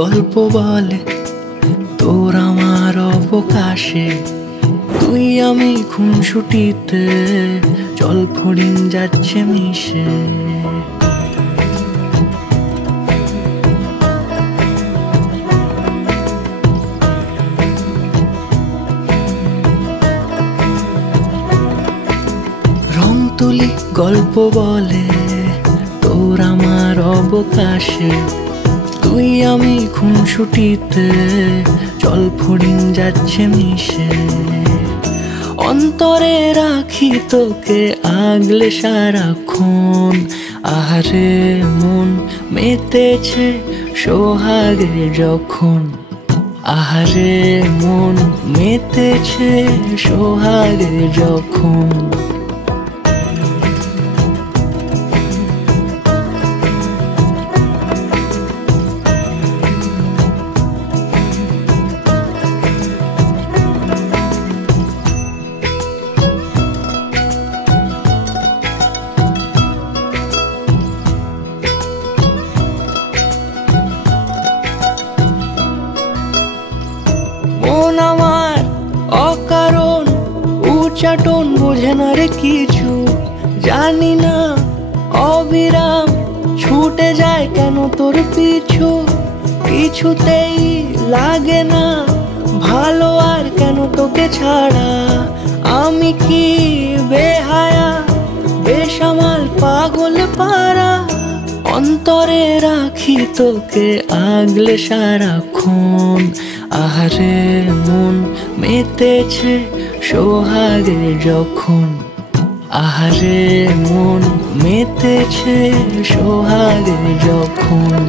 গল্প বলে তোর আমার অবকাশে, তুই আমি খুনসুটিতে জল ফড়িং যাচ্ছে মিশে। রং তুলি গল্প বলে তোর আমার অবকাশে, তুই আমি খুনসুটিতে জল ফড়িং যাচ্ছে মিশে। অন্তরে রাখি তোকে আগলে সারাক্ষণ, আহারে মন মেতেছে সোহাগে যখন, আহারে মন মেতেছে সোহাগে যখন। মন আমার অকারণ উচ্চাটন বোঝে না রে কিছু, জানি না অবিরাম ছুটে যায় কেন তোর পিছু। কিছুতেই লাগে না ভালো আর কেন তোকে ছাড়া, আমি কি বেহায়া বেসামাল পাগল পারা। অন্তরে রাখি তোকে আগলে সারাক্ষণ, আহারে মন মেতেছে সোহাগে যখন, আহারে মন মেতেছে সোহাগে যখন।